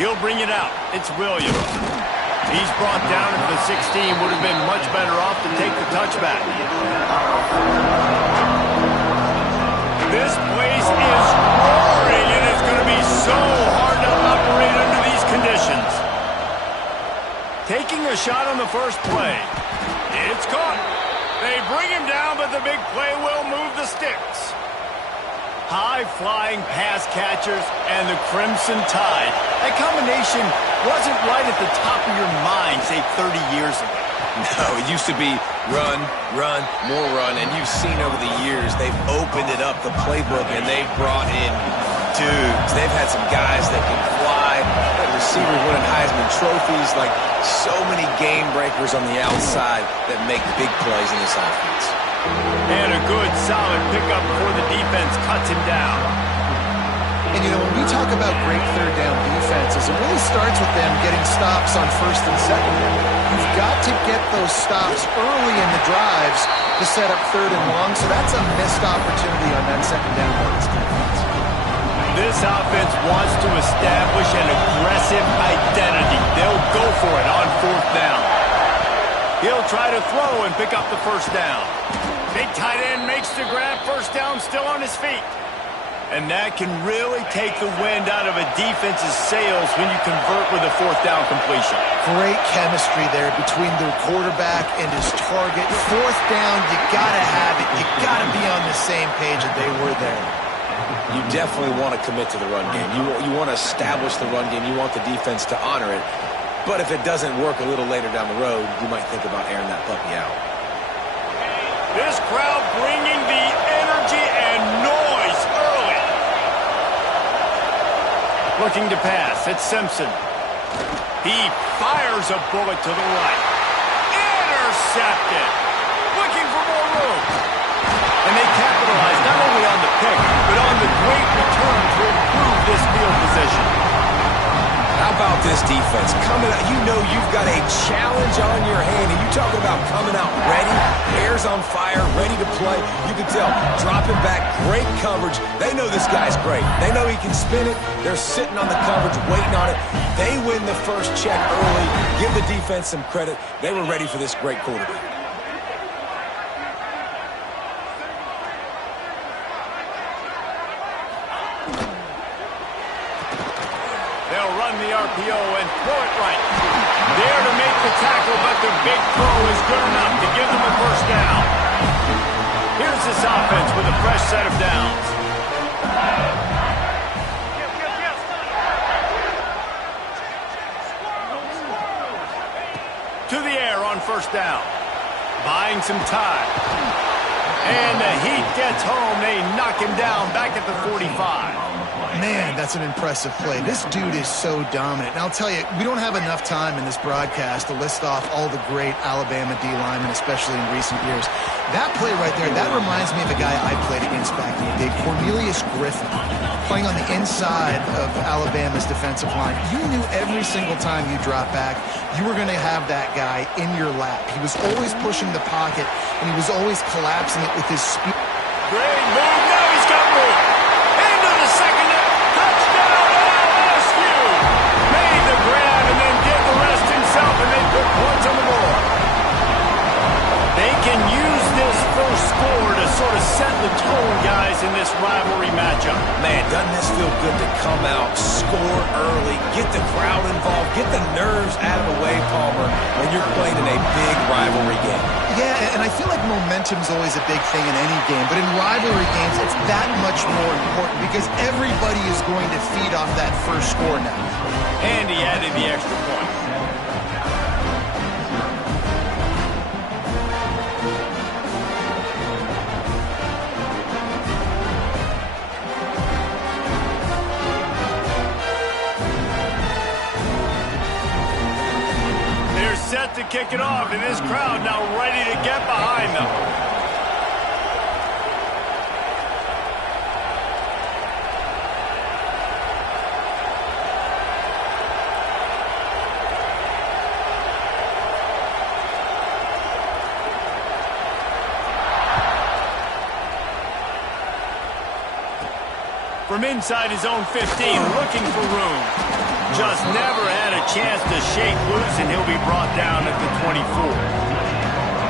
He'll bring it out. It's Williams. He's brought down at the 16. Would have been much better off to take the touchback. This place is roaring, and it's going to be so hard to operate under these conditions. Taking a shot on the first play. It's caught. They bring him down, but the big play will move the sticks. High-flying pass catchers and the Crimson Tide. That combination wasn't right at the top of your mind, say, 30 years ago. No, it used to be run, run, more run, and you've seen over the years they've opened it up, the playbook, and they've brought in dudes. They've had some guys that can fly, receivers winning Heisman trophies, like so many game breakers on the outside that make big plays in this offense. And a good, solid pickup before the defense cuts him down. And, you know, when we talk about great third down defenses, it really starts with them getting stops on first and second down. You've got to get those stops early in the drives to set up third and long, so that's a missed opportunity on that second down by this defense. This offense wants to establish an aggressive identity. They'll go for it on fourth down. He'll try to throw and pick up the first down. Big tight end makes the grab, first down, still on his feet. And that can really take the wind out of a defense's sails when you convert with a fourth down completion. Great chemistry there between the quarterback and his target. Fourth down, you got to have it. You got to be on the same page that they were there. You definitely want to commit to the run game. You want to establish the run game. You want the defense to honor it. But if it doesn't work a little later down the road, you might think about airing that puppy out. This crowd bringing the energy and noise early. Looking to pass. It's Simpson. He fires a bullet to the right. Intercepted. Looking for more room. And they capitalize not only on the pick, but on the great return to improve this field position. How about this defense? Coming out, you know you've got a challenge on your hand, and you talking about coming out ready, hair's on fire, ready to play. You can tell, dropping back, great coverage. They know this guy's great. They know he can spin it. They're sitting on the coverage, waiting on it. They win the first check early. Give the defense some credit. They were ready for this great quarterback. The RPO and throw it right. There to make the tackle, but the big throw is good enough to give them a first down. Here's this offense with a fresh set of downs. To the air on first down. Buying some time. And the Heat gets home. They knock him down back at the 45. Man, that's an impressive play. This dude is so dominant. And I'll tell you, we don't have enough time in this broadcast to list off all the great Alabama D-linemen, especially in recent years. That play right there, that reminds me of a guy I played against back in the day, Cornelius Griffin, playing on the inside of Alabama's defensive line. You knew every single time you dropped back, you were going to have that guy in your lap. He was always pushing the pocket, and he was always collapsing it with his speed. Great move. Now he's got room. Into the second. Touchdown, LSU. Made the grab and then did the rest himself, and they put points on the board. They can use this first score to sort of set the tone, guys, in this rivalry matchup. Man, doesn't this feel good to come out, score early, get the crowd involved, get the nerves out of the way, Palmer, when you're playing in a big rivalry game. Yeah, and I feel like momentum's always a big thing in any game, but in rivalry games, it's that much more important because everybody is going to feed off that first score now. And he added the extra point. Set to kick it off, and this crowd now ready to get behind them. From inside his own 15, looking for room. Just never had a chance to shake loose, and he'll be brought down at the 24.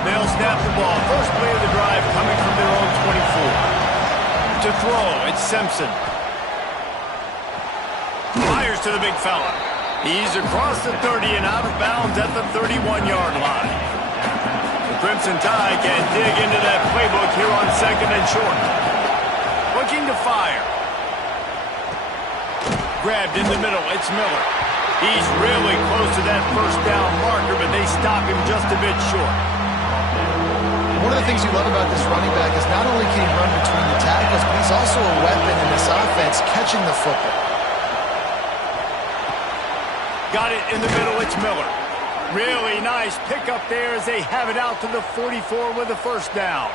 They'll snap the ball. First play of the drive coming from their own 24. To throw, it's Simpson. Fires to the big fella. He's across the 30 and out of bounds at the 31-yard line. The Crimson Tide can dig into that playbook here on second and short. Looking to fire. Grabbed in the middle, it's Miller. He's really close to that first down marker, but they stop him just a bit short. One of the things you love about this running back is not only can he run between the tackles, but he's also a weapon in this offense, catching the football. Got it in the middle, it's Miller. Really nice pickup there as they have it out to the 44 with a first down.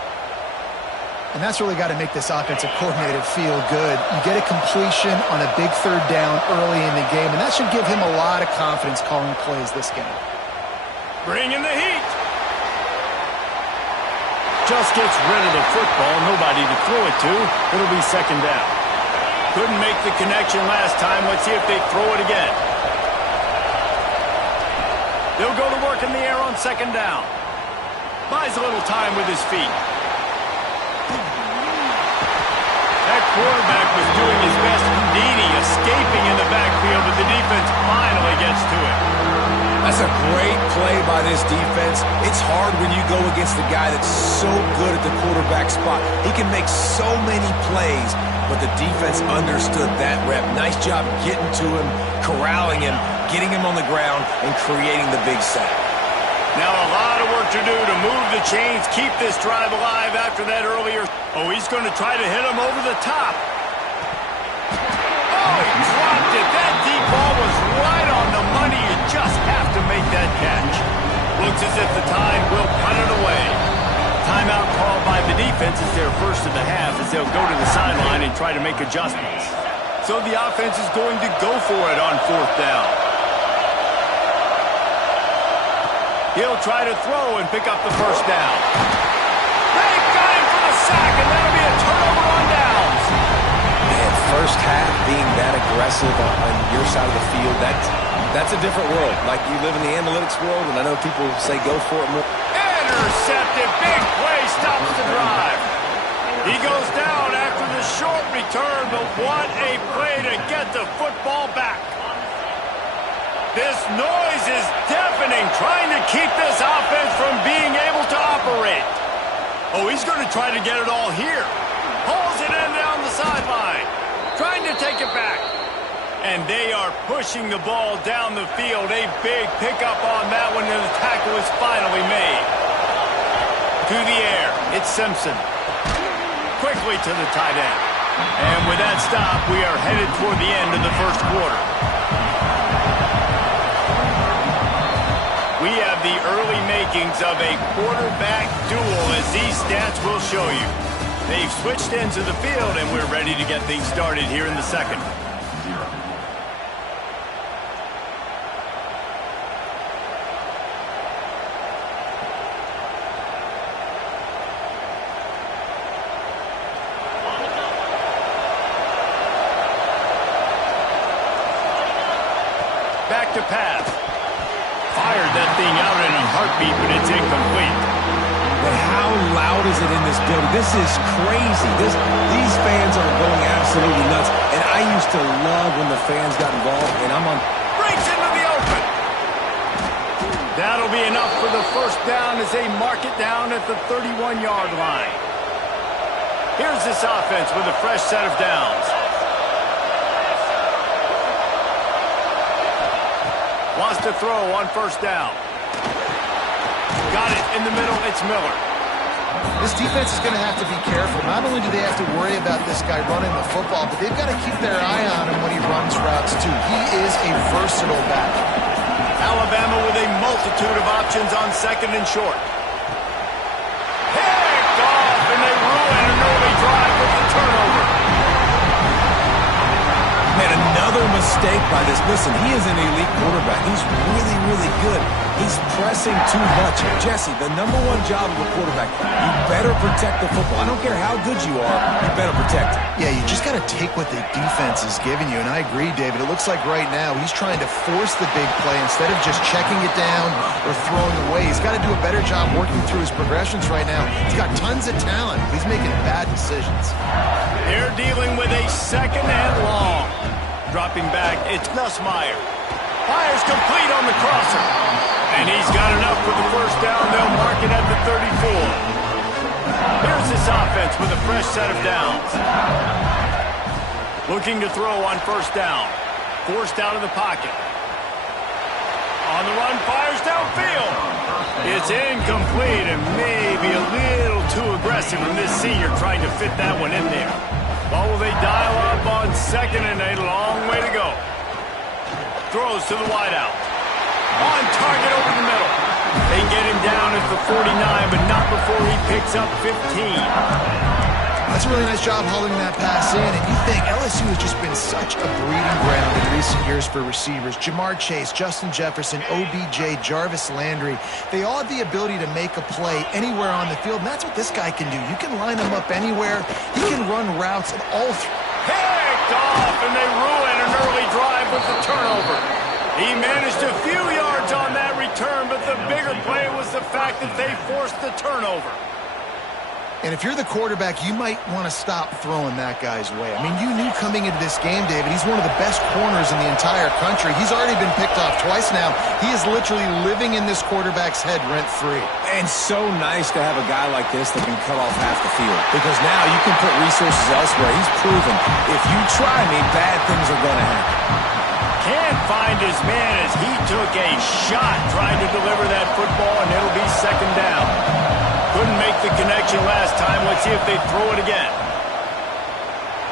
And that's really got to make this offensive coordinator feel good. You get a completion on a big third down early in the game, and that should give him a lot of confidence calling plays this game. Bringing the heat. Just gets rid of the football, nobody to throw it to. It'll be second down. Couldn't make the connection last time. Let's see if they throw it again. They'll go to work in the air on second down. Buys a little time with his feet. That quarterback was doing his best. Needy escaping in the backfield, but the defense finally gets to it. That's a great play by this defense. It's hard when you go against a guy that's so good at the quarterback spot. He can make so many plays, but the defense understood that rep. Nice job getting to him, corralling him, getting him on the ground, and creating the big sack. Now a lot of work to do to move the chains, keep this drive alive after that earlier. Oh, he's going to try to hit him over the top. Oh, he dropped it. That deep ball was right on the money. You just have to make that catch. Looks as if the Tide will punt it away. Timeout called by the defense is their first of the half as they'll go to the sideline and try to make adjustments. So the offense is going to go for it on fourth down. He'll try to throw and pick up the first down. They got him for the sack, and that'll be a turnover on downs. Man, first half being that aggressive on your side of the field, that's a different world. Like, you live in the analytics world, and I know people say go for it more. Intercepted. Big play stops the drive. He goes down after the short return, but what a play to get the football back. This noise is deafening, trying to keep this offense from being able to operate. Oh, he's going to try to get it all here. Hauls it in down the sideline, trying to take it back. And they are pushing the ball down the field. A big pickup on that one, and the tackle is finally made. To the air, it's Simpson. Quickly to the tight end. And with that stop, we are headed toward the end of the first quarter. We have the early makings of a quarterback duel, as these stats will show you. They've switched ends of the field, and we're ready to get things started here in the second. Back to pass. Fired that thing out in a heartbeat, but it's incomplete. But how loud is it in this building? This is crazy. These fans are going absolutely nuts. And I used to love when the fans got involved, and I'm on. Breaks into the open. That'll be enough for the first down as they mark it down at the 31-yard line. Here's this offense with a fresh set of downs. Wants to throw on first down. Got it in the middle. It's Miller. This defense is going to have to be careful. Not only do they have to worry about this guy running the football, but they've got to keep their eye on him when he runs routes too. He is a versatile back. Alabama with a multitude of options on second and short. Picked off, and they ruin an early drive with the turnover. Man, another mistake by this. Listen, he is an elite quarterback. He's really, really good. He's pressing too much. Jesse, the number one job of a quarterback, you better protect the football. I don't care how good you are, you better protect it. Yeah, you just got to take what the defense is giving you, and I agree, David. It looks like right now he's trying to force the big play instead of just checking it down or throwing away. He's got to do a better job working through his progressions right now. He's got tons of talent. He's making bad decisions. They're dealing with a second and long. Dropping back, it's Nussmeier. Fires complete on the crosser. And he's got enough for the first down. They'll mark it at the 34. Here's this offense with a fresh set of downs. Looking to throw on first down. Forced out of the pocket. On the run, fires downfield. It's incomplete and maybe a little too aggressive from this senior trying to fit that one in there. But will they dial up on second and a long way to go? Throws to the wideout. On target over the middle. They get him down at the 49, but not before he picks up 15. That's a really nice job holding that pass in, and you think LSU has just been such a breeding ground in recent years for receivers. Jamar Chase, Justin Jefferson, OBJ, Jarvis Landry, they all have the ability to make a play anywhere on the field, and that's what this guy can do. You can line him up anywhere. He can run routes at all three. Picked off, and they ruin an early drive with the turnover. He managed a few yards on that return, but the bigger play was the fact that they forced the turnover. And if you're the quarterback, you might want to stop throwing that guy's way. I mean, you knew coming into this game, David, he's one of the best corners in the entire country. He's already been picked off twice now. He is literally living in this quarterback's head rent-free. And so nice to have a guy like this that can cut off half the field. Because now you can put resources elsewhere. He's proven if you try me, bad things are going to happen. Can't find his man as he took a shot trying to deliver that football, and it'll be second down. Couldn't make the connection last time. Let's see if they throw it again.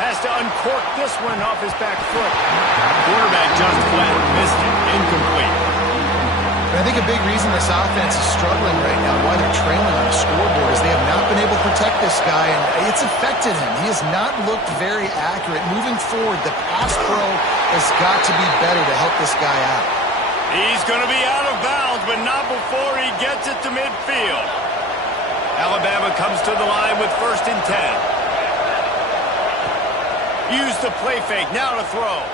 Has to uncork this one off his back foot. Quarterback just flat missed it. Incomplete. And I think a big reason this offense is struggling right now, why they're trailing on the scoreboard, is they have not been able to protect this guy, and it's affected him. He has not looked very accurate. Moving forward, the pass pro has got to be better to help this guy out. He's going to be out of bounds, but not before he gets it to midfield. Alabama comes to the line with 1st and 10. Use the play fake, now to throw.